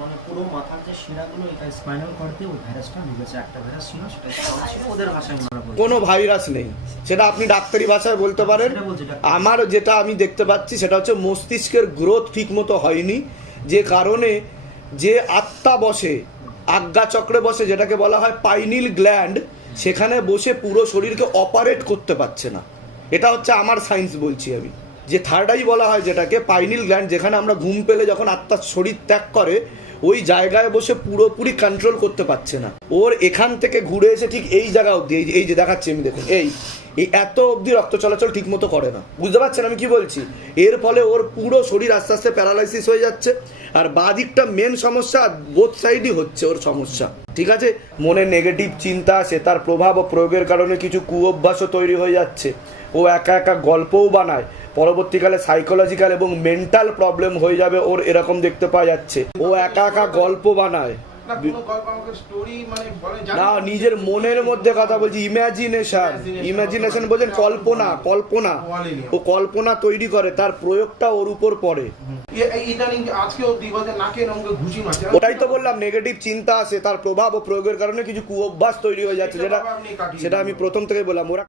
মানে পুরো মাথার যে শিরাগুলো এটা স্পাইনাল কর্ডে ওই ভাইরাসটা ঢুকেছে, একটা ভাইরাস ছিল সেটা ছিল ওদের ভাষায় ওনারা বলছে। কোনো ভাইরাস নেই, সেটা আপনি ডাক্তারি ভাষায় বলতে পারেন। আমার যেটা আমি দেখতে পাচ্ছি সেটা হচ্ছে মস্তিষ্কের গ্রোথ ঠিক মতো হয়নি, যে কারণে যে আত্মা বসে, আজ্ঞাচক্রে বসে, যেটাকে বলা হয় পাইনিল গ্ল্যান্ড, সেখানে বসে পুরো শরীরকে অপারেট করতে পারছে না। এটা হচ্ছে আমার সায়েন্স বলছি আমি, যে থার্ড আই বলা হয় যেটাকে, পাইনিল গ্ল্যান্ড, যেখানে আমরা ঘুম পেলে যখন আত্মার শরীর ত্যাগ করে ওই জায়গায় বসে পুরোপুরি কন্ট্রোল করতে পারছে না। ওর এখান থেকে ঘুরে এসে ঠিক এই জায়গা অবধি, এই যে দেখাচ্ছি আমি, দেখুন এই এত অবধি রক্ত চলাচল ঠিক মতো করে না। বুঝতে পারছেন আমি কি বলছি? এর ফলে ওর পুরো শরীর আস্তে আস্তে প্যারালাইসিস হয়ে যাচ্ছে। আর বাঁ দিকটা মেন সমস্যা, বোথ সাইডই হচ্ছে ওর সমস্যা, ঠিক আছে? মনে নেগেটিভ চিন্তা আসে, তার প্রভাব ও প্রয়োগের কারণে কিছু কুঅভ্যাসও তৈরি হয়ে যাচ্ছে। ও একা একা গল্পও বানায়, পরবর্তীকালে সাইকোলজিক্যাল এবং মেন্টাল প্রবলেম হয়ে যাবে ওর, এরকম দেখতে পাওয়া যাচ্ছে। ও একা একা গল্প বানায় না, নিজের মনের মধ্যে কথা বলছি, ইমাজিনেশন বলছেন, কল্পনা ও কল্পনা তৈরি করে, তার প্রয়োগটা ওর উপর পড়ে। ওটাই তো বললাম, নেগেটিভ চিন্তা আসে, তার প্রভাব ও প্রয়োগের কারণে কিছু কুঅভ্যাস তৈরি হয়ে যাচ্ছে, যেটা আমি প্রথম থেকে বললাম। ওরা